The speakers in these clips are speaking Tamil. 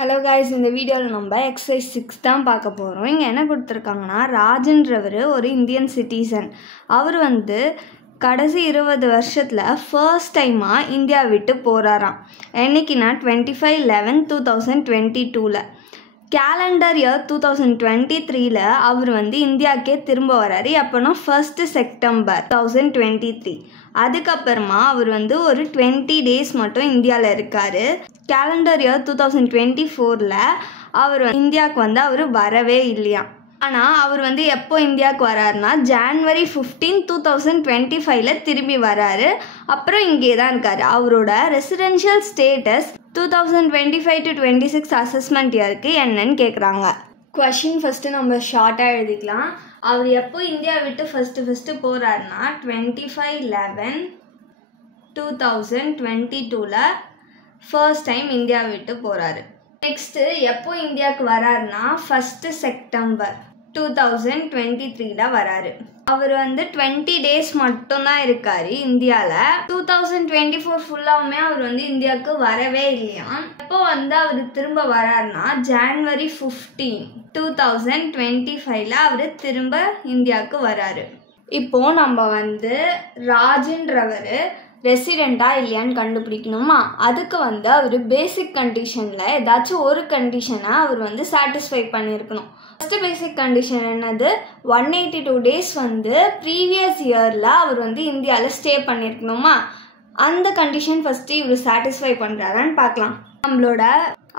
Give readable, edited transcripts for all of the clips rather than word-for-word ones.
ஹலோ காய்ஸ், இந்த வீடியோவில் நம்ம எக்ஸசைஸ் 6 தான் பார்க்க போகிறோம். இங்கே என்ன கொடுத்துருக்காங்கன்னா, ராஜன்றவர் ஒரு இந்தியன் சிட்டிசன். அவர் கடைசி 20 வருஷத்தில் ஃபர்ஸ்ட் டைமாக இந்தியா விட்டு போகிறாராம். என்னைக்குன்னா 25/11/2022 கேலண்டர் இயர் 2023 அவர் இந்தியாவுக்கே திரும்ப வராரு. எப்போனா 1 செப்டம்பர் 2023. அதுக்கப்புறமா அவர் ஒரு 20 days மட்டும் இந்தியாவில் இருக்கார். கேலண்டர் இயர் 2024 அவர் இந்தியாவுக்கு அவர் வரவே இல்லையா. ஆனால் அவர் எப்போ இந்தியாவுக்கு வராருன்னா January 15, 2025 திரும்பி வராரு. அப்புறம் இங்கே தான் இருக்கார். அவரோட ரெசிடென்ஷியல் ஸ்டேட்டஸ் 2025-26 அசஸ்மெண்ட் இயருக்கு என்னன்னு கேட்குறாங்க. கொஷின் ஃபஸ்ட்டு நம்ம ஷார்ட்டாக எழுதிக்கலாம். அவர் எப்போ இந்தியா விட்டு ஃபஸ்ட்டு போகிறாருன்னா 25/11/2022 ஃபர்ஸ்ட் டைம் இந்தியா விட்டு போகிறாரு. நெக்ஸ்ட்டு எப்போ இந்தியாவுக்கு வராருன்னா 1 செப்டம்பர் 2023 வராரு. அவர் 20 days மட்டும்தான் இருக்காரு இந்தியாவில். 2024 ஃபுல்லாவுமே அவர் இந்தியாவுக்கு வரவே இல்லையா. எப்போ அவர் திரும்ப வராருன்னா January 15, 2025 அவர் திரும்ப இந்தியாவுக்கு வராரு. இப்போ நம்ம ராஜன்றவர் ரெசிடெண்டா இல்லையான்னு கண்டுபிடிக்கணுமா. அதுக்கு அவர் பேசிக் கண்டிஷனில் ஏதாச்சும் ஒரு கண்டிஷனை அவர் சாட்டிஸ்ஃபை பண்ணியிருக்கணும். ஃபஸ்ட்டு பேசிக் கண்டிஷன் என்னது, 182 days ப்ரீவியஸ் இயரில் அவர் இந்தியாவில் ஸ்டே பண்ணியிருக்கணுமா. அந்த கண்டிஷன் ஃபஸ்ட்டு இவர் சாட்டிஸ்ஃபை பண்ணுறாரான்னு பார்க்கலாம். நம்மளோட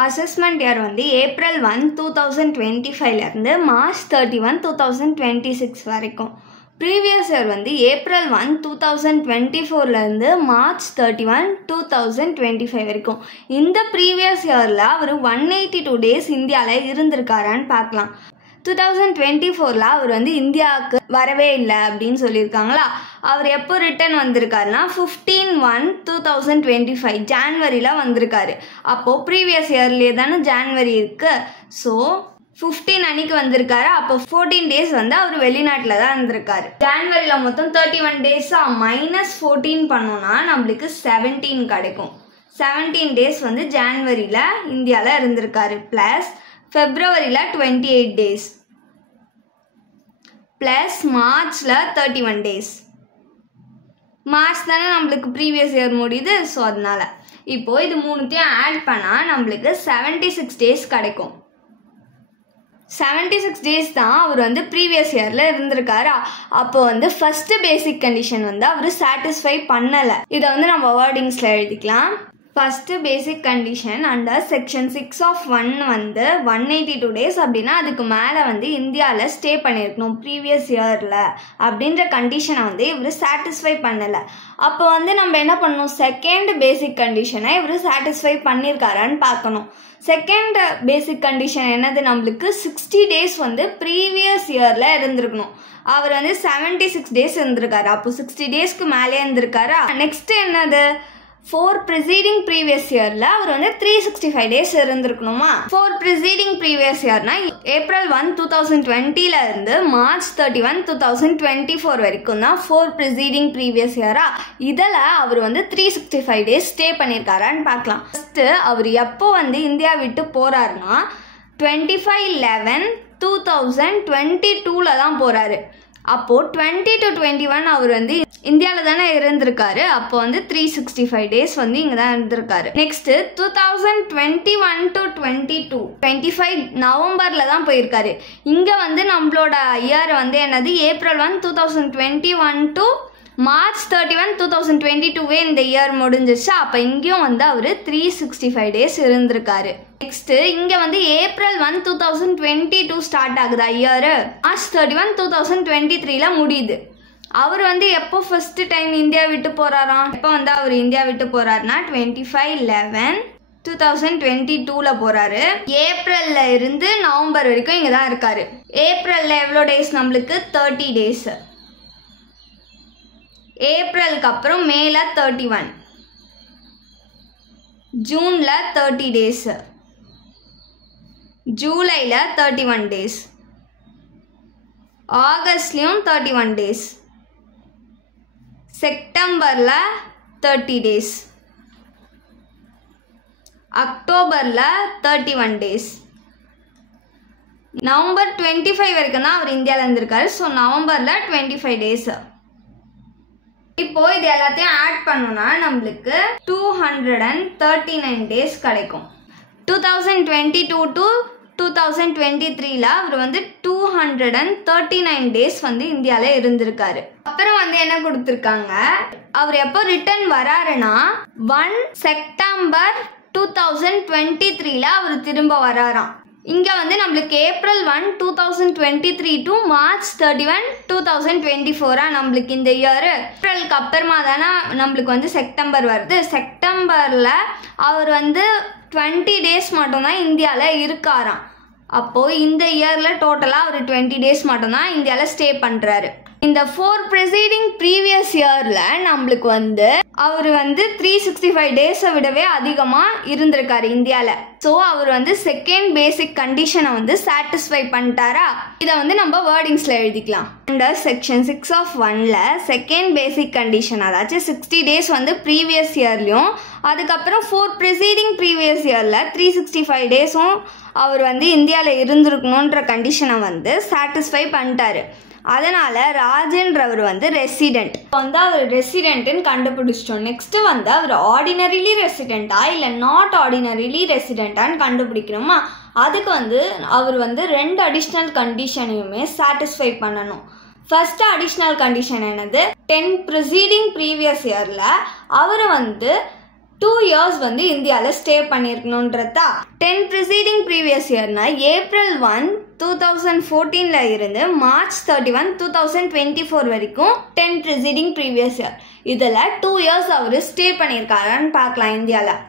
அசஸ்மெண்ட் இயர் April 1, 2025 March 31, 2026 வரைக்கும். ப்ரீவியஸ் இயர் April 1, 2024 March 31, 2025 வரைக்கும். இந்த ப்ரீவியஸ் இயரில் அவர் 182 days இந்தியாவில் இருந்திருக்காரான்னு பார்க்கலாம். 2024 அவர் இந்தியாவுக்கு வரவே இல்லை அப்படின்னு சொல்லியிருக்காங்களா. அவர் எப்போ ரிட்டர்ன் வந்திருக்காருன்னா 15/1/2025 ஜான்வரியில் வந்திருக்காரு. அப்போது ப்ரீவியஸ் இயர்லேயே தானே ஜான்வரி இருக்குது. ஸோ 15 அன்னைக்கு வந்திருக்காரு. அப்போ 14 days அவர் வெளிநாட்டில் தான் இருந்திருக்காரு. ஜான்வரியில் மொத்தம் 31 days -14 பண்ணோன்னா நம்மளுக்கு 17 கிடைக்கும். 17 days ஜான்வரியில் இந்தியாவில் இருந்திருக்காரு. ப்ளஸ் ஃபெப்ரவரியில் 28 days ப்ளஸ் மார்ச்சில் 31 days. மார்ச் தானே நம்மளுக்கு ப்ரீவியஸ் இயர் முடியுது. ஸோ அதனால் இப்போது இது மூணுத்தையும் ஆட் பண்ணால் நம்மளுக்கு 76 days கிடைக்கும். 76 days தான் அவர் ப்ரீவியஸ் இயரில் இருந்திருக்காரு. அப்போ ஃபஸ்ட்டு பேசிக் கண்டிஷன் அவர் சாட்டிஸ்ஃபை பண்ணலை. இதை நம்ம வேர்டிங்ஸில் எழுதிக்கலாம். First basic condition under section 6 of 1 182 days அப்படின்னா அதுக்கு மேலே இந்தியாவில் ஸ்டே பண்ணியிருக்கணும் ப்ரீவியஸ் இயரில் அப்படின்ற கண்டிஷனை இவர் சாட்டிஸ்ஃபை பண்ணலை. அப்போ நம்ம என்ன பண்ணணும், செகண்ட் பேசிக் கண்டிஷனை இவர் சாட்டிஸ்ஃபை பண்ணியிருக்காரான்னு பார்க்கணும். செகண்ட் பேசிக் கண்டிஷன் என்னது, நம்மளுக்கு 60 days ப்ரீவியஸ் இயரில் இருந்திருக்கணும். அவர் 76 days இருந்திருக்காரு. அப்போ 60 daysக்கு மேலே இருந்திருக்காரா. நெக்ஸ்ட் என்னது, 4 preceding previous இயரில் அவர் 365 days இருந்திருக்கணுமா. 4 preceding previous இயர்னா April 1, 2020 இருந்து March 31, 2024 வரைக்கும் தான் 4 preceding previous இயரா. இதில் அவர் 365 days ஸ்டே பண்ணியிருக்காரான்னு பார்க்கலாம். ஃபஸ்ட்டு அவர் எப்போ இந்தியா விட்டு போகிறாருன்னா 25/11/2022 தான் போகிறாரு. அப்போது 20 to 21 அவர் இந்தியாவில் தானே இருந்திருக்காரு. அப்போ 365 days இங்கே தான் இருந்திருக்காரு. நெக்ஸ்ட்டு 2021 to 22 25 நவம்பரில் தான் போயிருக்காரு. இங்கே நம்மளோட இயர் என்னது, April 1, 2021 to March 31, 2022 இந்த இயர் முடிஞ்சிருச்சு. அப்போ இங்கேயும் அவர் 365 days இருந்திருக்காரு. நெக்ஸ்ட்டு இங்கே April 1, 2022 ஸ்டார்ட் ஆகுதா இயரு. March 31, 2023 முடியுது. அவர் எப்போ ஃபஸ்ட்டு டைம் இந்தியா விட்டு போகிறாராம். எப்போ அவர் இந்தியா விட்டு போகிறாருன்னா 25/11/2022 போகிறாரு. ஏப்ரலில் இருந்து நவம்பர் வரைக்கும் இங்கே தான் இருக்காரு. ஏப்ரலில் எவ்வளோ டேஸ் நம்மளுக்கு 30 days. ஏப்ரலுக்கு அப்புறம் மேல 31, ஜூனில் 30 days, ஜூலையில் 31 days, ஆகஸ்ட்லேயும் 31 days, செப்டம்பரில் 30 days, அக்டோபரில் 31 டேஸ். நவம்பர் 25 வரைக்கும் தான் அவர் இந்தியாவில் இருந்திருக்காரு. ஸோ நவம்பரில் 25 டேஸ். இப்போ இது எல்லாத்தையும் ஆட் பண்ணோம்னா நம்மளுக்கு 239 டேஸ் கிடைக்கும். 2022 to 2023ல அவர் வந்து 239 டேஸ் வந்து இந்தியாவில் இருந்திருக்காரு. அப்புறம் வந்து என்ன கொடுத்துருக்காங்க, அவர் எப்போ ரிட்டர்ன் வராருன்னா 1 செப்டம்பர் 2023ல அவர் திரும்ப வராராம். இங்கே வந்து நம்மளுக்கு ஏப்ரல் 1 2023 டு மார்ச் 31 2024 நம்மளுக்கு இந்த இயர். ஏப்ரலுக்கு அப்புறமா தானே நம்மளுக்கு வந்து செப்டம்பர் வருது. செப்டம்பரில் அவர் வந்து 20 டேஸ் மட்டும்தான் இந்தியாவில் இருக்காராம். அப்போது இந்த இயரில் டோட்டலாக அவர் 20 டேஸ் மட்டும்தான் இந்தியாவில் ஸ்டே பண்ணுறாரு. இந்த 4 ப்ரிசீடிங் ப்ரீவியஸ் இயரில் நம்மளுக்கு வந்து அவர் வந்து 365 டேஸை விடவே அதிகமாக இருந்திருக்காரு இந்தியாவில். ஸோ அவர் வந்து செகண்ட் பேசிக் கண்டிஷனை வந்து சாட்டிஸ்ஃபை பண்ணிட்டாரா? இதை வந்து நம்ம வேர்டிங்ஸில் எழுதிக்கலாம். அண்டர் செக்ஷன் 6 of 1ல செகண்ட் பேசிக் கண்டிஷன், அதாச்சும் 60 டேஸ் வந்து ப்ரீவியஸ் இயர்லையும் அதுக்கப்புறம் 4 ப்ரிசீடிங் ப்ரீவியஸ் இயரில் 365 டேஸும் அவர் வந்து இந்தியாவில் இருந்திருக்கணுன்ற கண்டிஷனை வந்து சாட்டிஸ்ஃபை பண்ணிட்டாரு. அதனால் ராஜன்றவர் வந்து ரெசிடென்ட். இப்போ வந்து அவர் ரெசிடென்ட்னு கண்டுபிடிச்சிட்டோம். நெக்ஸ்ட்டு வந்து அவர் ஆர்டினரிலி ரெசிடெண்ட்டா இல்லை நாட் ஆர்டினரிலி ரெசிடெண்ட்டான்னு கண்டுபிடிக்கணுமா? அதுக்கு வந்து அவர் வந்து 2 அடிஷ்னல் கண்டிஷனையுமே சாட்டிஸ்ஃபை பண்ணணும். ஃபர்ஸ்ட் அடிஷ்னல் கண்டிஷன் என்னது, 10 ப்ரிசீடிங் ப்ரீவியஸ் இயரில் அவர் வந்து 2 இயர்ஸ் வந்து இந்தியாவில் ஸ்டே பண்ணியிருக்கணுன்றதா. 10 ப்ரிசீடிங் ப்ரீவியஸ் இயர்னா ஏப்ரல் 1 2014ல இருந்து மார்ச் 31 2024 வரைக்கும் 10 ப்ரிசீடிங் ப்ரீவியஸ் இயர். இதில் 2 இயர்ஸ் அவர் ஸ்டே பண்ணியிருக்காரான்னு பார்க்கலாம் இந்தியாவில்.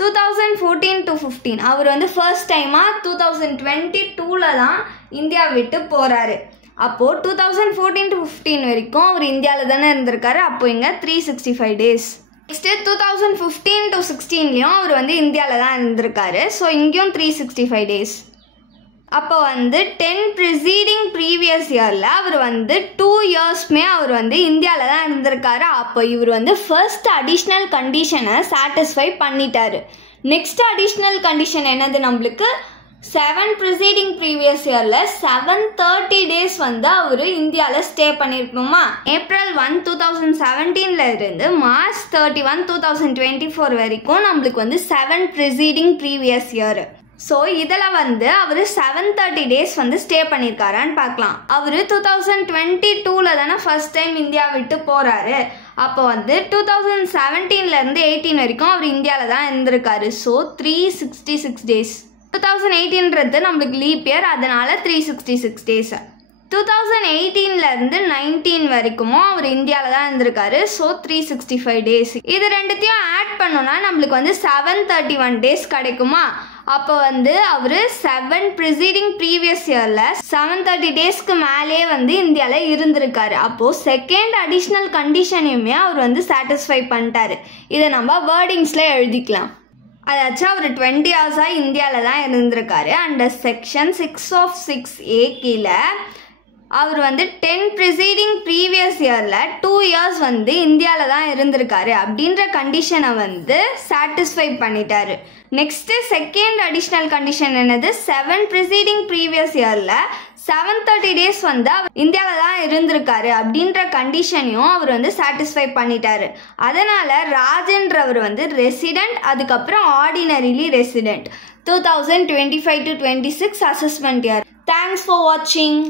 2014 to 15 அவர் வந்து ஃபர்ஸ்ட் டைமாக 2022ல தான் இந்தியா விட்டு போகிறாரு. அப்போது 2014 to 15 வரைக்கும் அவர் இந்தியாவில் தானே இருந்திருக்காரு. அப்போ இங்கே 365 டேஸ். நெக்ஸ்ட்டு 2015 to 16லையும் அவர் வந்து இந்தியாவில் தான் இருந்திருக்காரு. ஸோ இங்கேயும் 365 டேஸ். அப்போ வந்து 10 ப்ரிசீடிங் ப்ரீவியஸ் இயரில் அவர் வந்து 2 இயர்ஸ்மே அவர் வந்து இந்தியாவில் தான் இருந்திருக்காரு. அப்போ இவர் வந்து ஃபர்ஸ்ட் அடிஷ்னல் கண்டிஷனை சாட்டிஸ்ஃபை பண்ணிட்டாரு. நெக்ஸ்ட் அடிஷ்னல் கண்டிஷன் என்னது, நம்மளுக்கு 7 ப்ரிசீடிங் ப்ரீவியஸ் இயரில் 730 டேஸ் வந்து அவர் இந்தியாவில் ஸ்டே பண்ணியிருக்கணுமா? ஏப்ரல் 1 2017ல இருந்து மார்ச் 31 2024 வரைக்கும் நம்மளுக்கு வந்து 7 ப்ரிசீடிங் ப்ரீவியஸ் இயர். ஸோ இதில் வந்து அவர் 730 டேஸ் வந்து ஸ்டே பண்ணியிருக்காரான்னு பார்க்கலாம். அவர் 2022ல தானே ஃபர்ஸ்ட் டைம் இந்தியா விட்டு போகிறாரு. அப்போ வந்து 2017லேருந்து 18 வரைக்கும் அவர் இந்தியாவில் தான் இருந்திருக்காரு. So 366 days. 2018ன்றது நம்மளுக்கு லீப் இயர், அதனால 366 டேஸ். 2018லேருந்து 19 வரைக்கும் அவர் இந்தியாவில் தான் இருந்திருக்காரு. So 365 days. இது ரெண்டுத்தையும் ஆட் பண்ணோன்னா நம்மளுக்கு வந்து 731 டேஸ் கிடைக்குமா? அப்போ வந்து அவர் 7 ப்ரிசீடிங் ப்ரீவியஸ் இயரில் 730 டேஸ்க்கு மேலே வந்து இந்தியாவில் இருந்திருக்காரு. அப்போது செகண்ட் அடிஷ்னல் கண்டிஷனையுமே அவர் வந்து சாட்டிஸ்ஃபை பண்ணிட்டாரு. இதை நம்ம வேர்டிங்ஸில் எழுதிக்கலாம். அதாச்சும் அவர் 20 ஹவர்ஸாக இந்தியாவில் தான் இருந்திருக்காரு. அண்டர் செக்ஷன் 6 of 6A கீழே அவர் வந்து 10 ப்ரிசீடிங் ப்ரீவியஸ் இயரில் 2 இயர்ஸ் வந்து இந்தியாவில் தான் இருந்திருக்காரு அப்படின்ற கண்டிஷனை வந்து சாட்டிஸ்ஃபை பண்ணிட்டாரு. நெக்ஸ்ட்டு செகண்ட் அடிஷ்னல் கண்டிஷன் என்னது, 7 ப்ரிசீடிங் ப்ரீவியஸ் இயரில் 730 டேஸ் வந்து அவர் இந்தியாவில் தான் இருந்திருக்காரு அப்படின்ற கண்டிஷனையும் அவர் வந்து சாட்டிஸ்ஃபை பண்ணிட்டாரு. அதனால் ராஜன்றவர் வந்து ரெசிடெண்ட், அதுக்கப்புறம் ordinarily resident. 2025 to 26 assessment year. Thanks for வாட்சிங்.